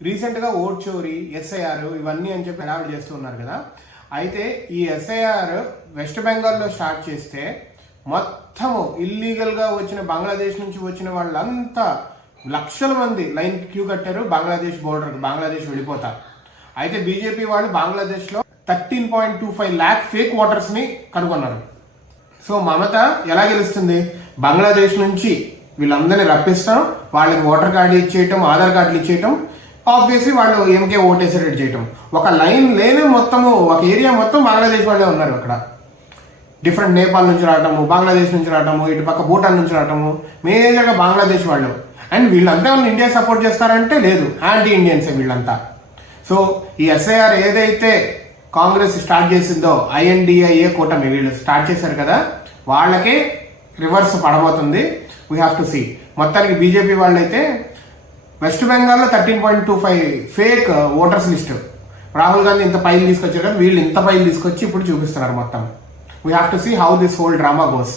రీసెంట్గా ఓట్ చోరీ, ఎస్ఐఆర్ ఇవన్నీ అని చెప్పి హడావిడి చేస్తున్నారు కదా. అయితే ఈ ఎస్ఐఆర్ వెస్ట్ బెంగాల్లో స్టార్ట్ చేస్తే మొత్తము ఇల్లీగల్గా వచ్చిన బంగ్లాదేశ్ నుంచి వచ్చిన వాళ్ళంతా లక్షల మంది లైన్ క్యూ కట్టారు బంగ్లాదేశ్ బోర్డర్, బంగ్లాదేశ్ వెళ్ళిపోతారు. అయితే బీజేపీ వాళ్ళు బంగ్లాదేశ్లో 13.25 lakh ఫేక్ ఓటర్స్ని కనుగొన్నారు. సో మమత ఎలా గెలుస్తుంది? బంగ్లాదేశ్ నుంచి వీళ్ళందరినీ రప్పిస్తాం, వాళ్ళకి ఓటర్ కార్డు ఇచ్చేయటం, ఆధార్ కార్డులు ఇచ్చేయటం, ఆబ్వియస్లీ వాళ్ళు ఎంకే ఓటేసేటట్టు చేయటం. ఒక లైన్ లేని మొత్తము, ఒక ఏరియా మొత్తం బంగ్లాదేశ్ వాళ్ళే ఉన్నారు అక్కడ. డిఫరెంట్ నేపాల్ నుంచి రావటము, బంగ్లాదేశ్ నుంచి రావటము, ఇటు పక్క భూటాన్ నుంచి రావటము, మేజర్గా బంగ్లాదేశ్ వాళ్ళు. అండ్ వీళ్ళంతా వాళ్ళు ఇండియా సపోర్ట్ చేస్తారంటే లేదు, యాంటీ ఇండియన్సే వీళ్ళంతా. సో ఈ ఎస్ఐఆర్ ఏదైతే కాంగ్రెస్ స్టార్ట్ చేసిందో, INDIA కూటమి వీళ్ళు స్టార్ట్ చేశారు కదా, వాళ్ళకే రివర్స్ పడబోతుంది. We have to see. మొత్తానికి బీజేపీ వాళ్ళైతే వెస్ట్ బెంగాల్లో 13.25 fake voters list, Rahul Gandhi ఇంత పైలు తీసుకొచ్చారు కదా, వీళ్ళు ఇంత పైలు తీసుకొచ్చి ఇప్పుడు చూపిస్తున్నారు మొత్తం. We have to see how this whole drama goes.